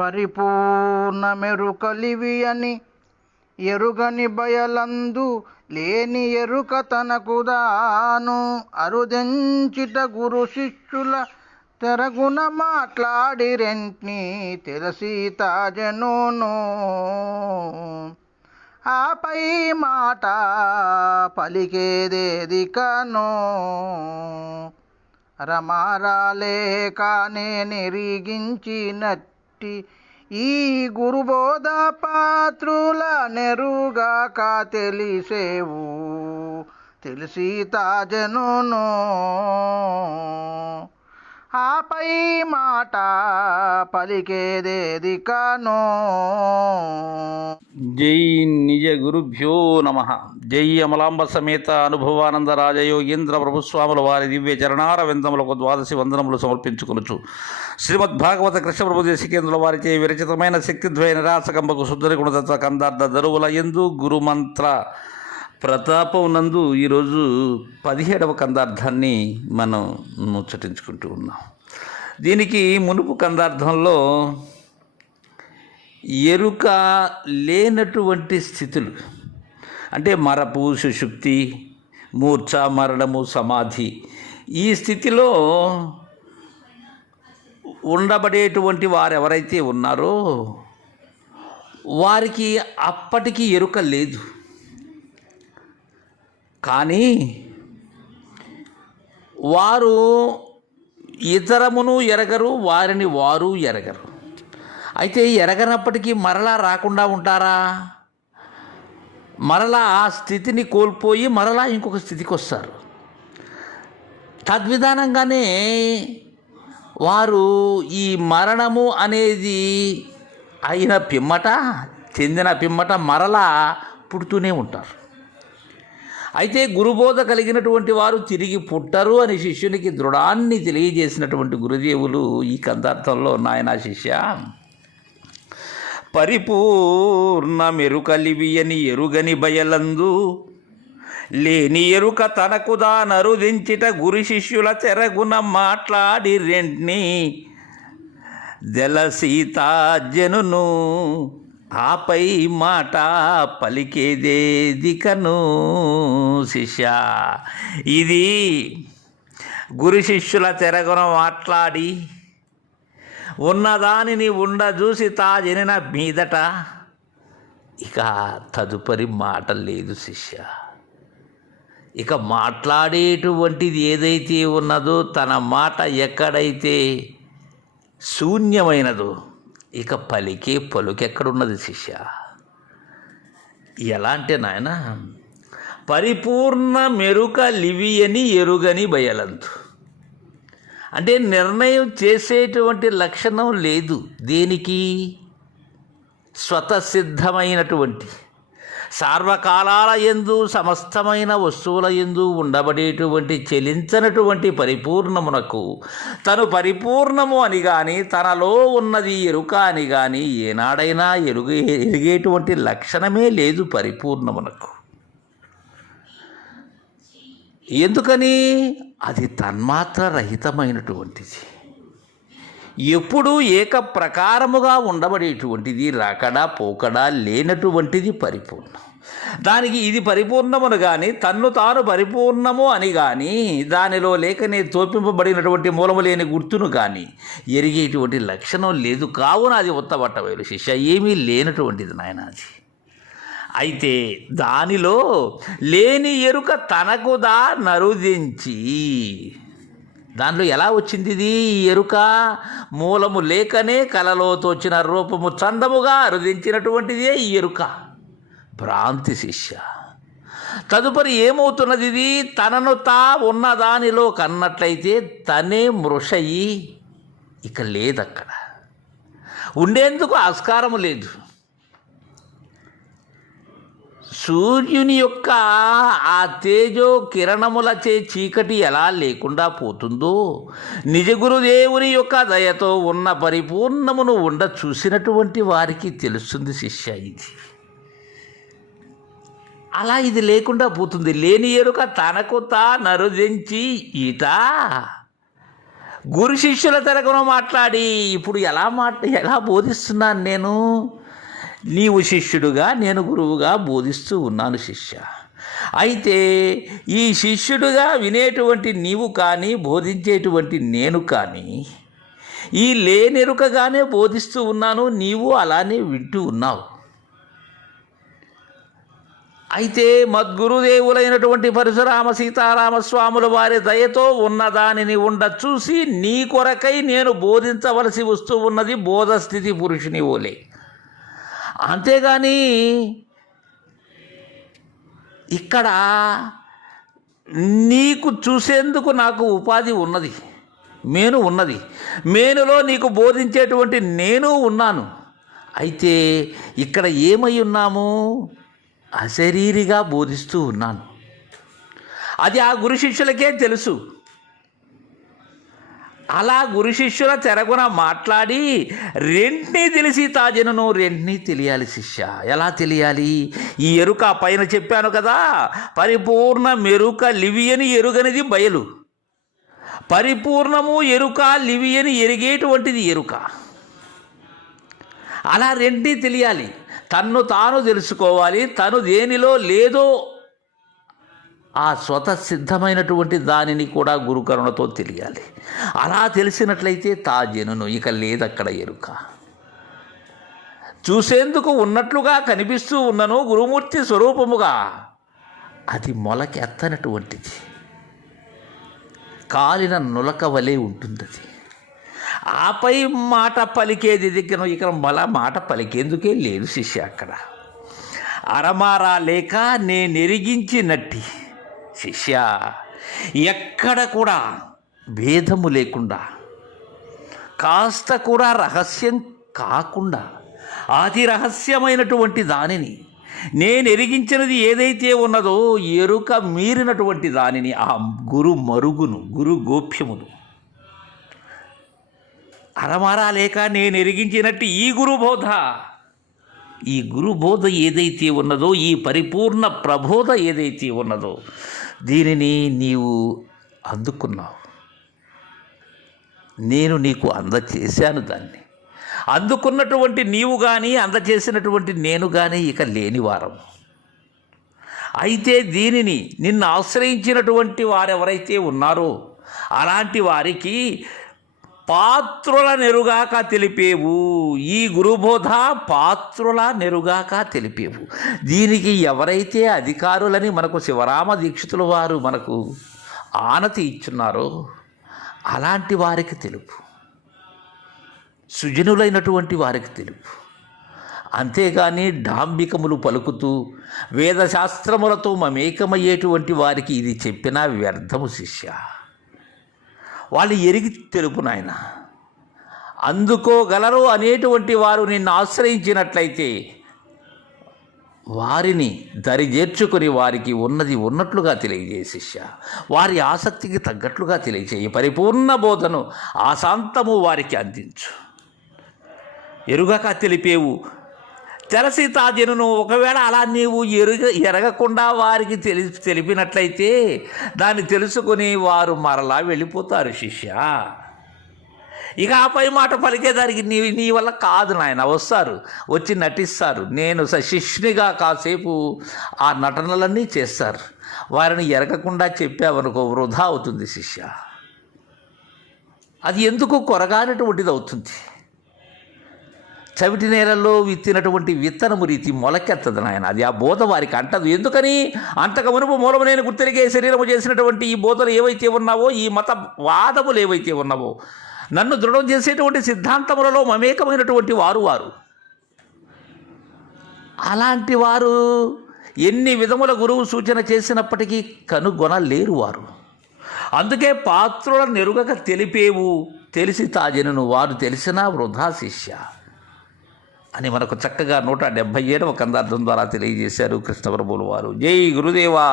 పరిపూర్ణమెరుకలివి అని ఎరుగని బయలందు లేని ఎరుక తనకు దాను. అరుదెంచిట గురు శిష్యుల తెరగున మాట్లాడి రెంట్ని తెలిసి తాజనును. ఆపై మాట పలికేదేది కనో రమారాలేకానే నెరిగించినట్టి ఈ గురుబోధ పాత్రుల నెరుగాక తెలిసేవు? తెలిసి తాజనును ఆపై మాట పలికేదేది కనో? జై నిజ గురుభ్యో నమ. జై అమలాంబ సమేత అనుభవానంద రాజయోగేంద్ర ప్రభుస్వాముల వారి దివ్య చరణార విందములకు ద్వాదశి వందనములు సమర్పించుకొనుచు. శ్రీమద్ భాగవత కృష్ణ ప్రభు దేశికేంద్రుల వారిచే విరచితమైన శక్తిద్వయ నిరాసకంబకు శుద్ధరి గుణదత్త కందార్థ దరువుల ఎందు గురుమంత్ర ప్రతాపం నందు ఈరోజు పదిహేడవ కందార్థాన్ని మనం ముచ్చటించుకుంటూ ఉన్నాం. దీనికి మునుపు కందార్థంలో ఎరుక లేనటువంటి స్థితులు అంటే మరపు సుషుప్తి మూర్ఛ మరణము సమాధి ఈ స్థితిలో ఉండబడేటువంటి వారు ఎవరైతే ఉన్నారో వారికి అప్పటికి ఎరుక లేదు. కానీ వారు ఇతరమును ఎరగరు వారిని వారు ఎరగరు. అయితే ఎరగనప్పటికీ మరలా రాకుండా ఉంటారా? మరలా ఆ స్థితిని కోల్పోయి మరలా ఇంకొక స్థితికి వస్తారు. తద్విధానంగానే వారు ఈ మరణము అనేది అయిన పిమ్మట చెందిన పిమ్మట మరలా పుడుతూనే ఉంటారు. అయితే గురుబోధ కలిగినటువంటి వారు తిరిగి పుట్టరు అని శిష్యునికి దృఢాన్ని తెలియజేసినటువంటి గురుదేవులు ఈ కందార్థంలో నాయన శిష్య. పరిపూర్ణ మెరుకలివియని ఎరుగని బయలందు లేని ఎరుక తనకు దానరుదించిట గురు శిష్యుల తెరగున మాట్లాడి రెంట్ని దెల సీతాజనును ఆపై మాట పలికేదేదికను శిష్య? ఇది గురు శిష్యుల తెరగున మాట్లాడి ఉన్నదానిని ఉండ చూసి తాజనిన మీదట ఇక తదుపరి మాట లేదు శిష్య. ఇక మాట్లాడేటువంటిది ఏదైతే ఉన్నదో తన మాట ఎక్కడైతే శూన్యమైనదో ఇక పలికే పలుకెక్కడున్నది శిష్య? ఎలా అంటే నాయన పరిపూర్ణ మెరుక లివియని ఎరుగని బయలంతు. అంటే నిర్ణయం చేసేటువంటి లక్షణం లేదు దేనికి? స్వతసిద్ధమైనటువంటి సార్వకాలాల ఎందు సమస్తమైన వస్తువుల ఎందు ఉండబడేటువంటి చెలించనటువంటి పరిపూర్ణమునకు. తను పరిపూర్ణము అని కానీ తనలో ఉన్నది ఎరుక అని కానీ ఏనాడైనా ఎరుగు ఎరిగేటువంటి లక్షణమే లేదు పరిపూర్ణమునకు. ఎందుకని? అది తన్మాత్ర రహితమైనటువంటిది ఎప్పుడూ ఏక ప్రకారముగా ఉండబడేటువంటిది రాకడా పోకడా లేనటువంటిది పరిపూర్ణం. దానికి ఇది పరిపూర్ణమును కానీ తన్ను తాను పరిపూర్ణము అని కానీ దానిలో లేకనే తోపింపబడినటువంటి మూలము లేని గుర్తును కానీ ఎరిగేటువంటి లక్షణం లేదు. కావున అది ఉత్తబట్టవేలు శిష్య ఏమీ లేనటువంటిది నాయన అది అయితే దానిలో లేని ఎరుక తనకుదా నరుదించి దానిలో ఎలా వచ్చింది ఇది? ఈ ఎరుక మూలము లేకనే కలలో తోచిన రూపము చందముగా అరుదించినటువంటిదే ఈ ఎరుక. భ్రాంతి శిష్య. తదుపరి ఏమవుతున్నది ఇది? తనను తా ఉన్నదానిలో కన్నట్లయితే తనే మృషయి. ఇక లేదక్కడ. ఉండేందుకు ఆస్కారము లేదు. సూర్యుని యొక్క ఆ తేజో కిరణములచే చీకటి ఎలా లేకుండా పోతుందో నిజ గురుదేవుని యొక్క దయతో ఉన్న పరిపూర్ణమును ఉండ చూసినటువంటి వారికి తెలుస్తుంది శిష్య ఇది. అలా ఇది లేకుండా పోతుంది. లేని ఎరుక తనకు తా నరుదించి ఈట గురు శిష్యుల తెరగున మాట్లాడి ఇప్పుడు ఎలా మాట ఎలా బోధిస్తున్నాను నేను? నీవు శిష్యుడుగా నేను గురువుగా బోధిస్తూ ఉన్నాను శిష్య. అయితే ఈ శిష్యుడుగా వినేటువంటి నీవు కానీ బోధించేటువంటి నేను కానీ ఈ లేనెరుకగానే బోధిస్తూ ఉన్నాను నీవు అలానే వింటూ ఉన్నావు. అయితే మద్గురుదేవులైనటువంటి పరశురామ సీతారామ స్వాముల వారి దయతో ఉన్న దానిని ఉండ చూసి నీ కొరకై నేను బోధించవలసి వస్తూ ఉన్నది బోధస్థితి పురుషుని ఓలే. అంతేగాని ఇక్కడ నీకు చూసేందుకు నాకు ఉపాధి ఉన్నది. మేను ఉన్నది. మేనులో నీకు బోధించేటువంటి నేను ఉన్నాను. అయితే ఇక్కడ ఏమై ఉన్నాము? అశరీరిగా బోధిస్తూ ఉన్నాను. అది ఆ గురు శిష్యులకే తెలుసు. అలా గురు శిష్యుల తెరగున మాట్లాడి రెంట్ని తెలిసి తాజనును రెంట్ని తెలియాలి శిష్య. ఎలా తెలియాలి? ఈ ఎరుక పైన చెప్పాను కదా పరిపూర్ణ మెరుక లివియని ఎరుగనిది బయలు. పరిపూర్ణము ఎరుక లివియని ఎరిగేటువంటిది ఎరుక. అలా రెంట్ని తెలియాలి. తన్ను తాను తెలుసుకోవాలి తను దేనిలో లేదో ఆ స్వతసిద్ధమైనటువంటి దానిని కూడా గురుకరుణతో తెలియాలి. అలా తెలిసినట్లయితే తా జనును ఇక లేదక్కడ ఎరుక. చూసేందుకు ఉన్నట్లుగా కనిపిస్తూ ఉన్నను గురుమూర్తి స్వరూపముగా. అది మొలకెత్తనటువంటిది కాలిన నులక వలె ఉంటుంది అది ఆపై మాట పలికేది దగ్గర ఇక మళ్ళా మాట పలికేందుకే లేదు శిష్య అక్కడ. అరమారా లేక నేనెరిగించినట్టి శిష్య ఎక్కడ కూడా భేదము లేకుండా కాస్త కూడా రహస్యం కాకుండా అతి రహస్యమైనటువంటి దానిని నేను ఎరిగించినది ఏదైతే ఉన్నదో ఎరుక మీరినటువంటి దానిని ఆ గురు మరుగును గురు గోప్యమును. అరమరా లేక నేను ఎరిగించినట్టు ఈ గురుబోధ ఈ గురుబోధ ఏదైతే ఉన్నదో ఈ పరిపూర్ణ ప్రబోధ ఏదైతే ఉన్నదో దీనిని నీవు అందుకున్నావు. నేను నీకు అందచేశాను దాన్ని. అందుకున్నటువంటి నీవు కానీ అందచేసినటువంటి నేను కానీ ఇక లేనివారం అయితే దీనిని నిన్ను ఆశ్రయించినటువంటి వారెవరైతే ఉన్నారో అలాంటి వారికి పాత్రుల నెరుగాక తెలిపేవు. ఈ గురుబోధ పాత్రుల నెరుగాక తెలిపేవు. దీనికి ఎవరైతే అధికారులని మనకు శివరామ దీక్షితుల వారు మనకు ఆనతి ఇచ్చున్నారో అలాంటి వారికి తెలుపు. సుజనులైనటువంటి వారికి తెలుపు. అంతేగాని డాంబికములు పలుకుతూ వేదశాస్త్రములతో మమేకమయ్యేటువంటి వారికి ఇది చెప్పినా వ్యర్థము శిష్య. వాళ్ళు ఎరిగి తెలుపు నాయన. అందుకోగలరు అనేటువంటి వారు నిన్ను ఆశ్రయించినట్లయితే వారిని దరిజేర్చుకుని వారికి ఉన్నది ఉన్నట్లుగా తెలియజేయ శిష్య. వారి ఆసక్తికి తగ్గట్లుగా తెలియజేయి. పరిపూర్ణ బోధను ఆశాంతము వారికి అందించు. ఎరుగక తెలిపేవు తెలసి తాజనును ఒకవేళ అలా నీవు ఎరుగ ఎరగకుండా వారికి తెలి తెలిపినట్లయితే దాన్ని తెలుసుకొని వారు మరలా వెళ్ళిపోతారు శిష్య. ఇక ఆ పై మాట పలికేదానికి నీ నీ వల్ల కాదు నాయన వస్తారు వచ్చి నటిస్తారు. నేను స- శిష్యునిగా కాసేపు ఆ నటనలన్నీ చేస్తారు. వారిని ఎరగకుండా చెప్పావనుకో వృధా అవుతుంది శిష్య. అది ఎందుకు కొరగానటువంటిది అవుతుంది? చవిటి నేలల్లో విత్తినటువంటి విత్తనము రీతి మొలకెత్తదు నాయన. అది ఆ బోధ వారికి అంటదు. ఎందుకని? అంతకు మునుపు మూలమునేని గుర్తెరిగే శరీరము చేసినటువంటి ఈ బోధలు ఏవైతే ఉన్నావో ఈ మత వాదములు ఏవైతే ఉన్నావో నన్ను దృఢం చేసేటువంటి సిద్ధాంతములలో మమేకమైనటువంటి వారు వారు. అలాంటి వారు ఎన్ని విధముల గురువు సూచన చేసినప్పటికీ కనుగొనలేరు వారు. అందుకే పాత్రుల నెరుగక తెలిపేవు తెలిసి తాజనును వారు తెలిసినా వృధా శిష్య. అని మనకు చక్కగా నూట డెబ్భై ఏడవ కందార్థం ద్వారా తెలియజేశారు కృష్ణప్రభులు వారు. జై గురుదేవా!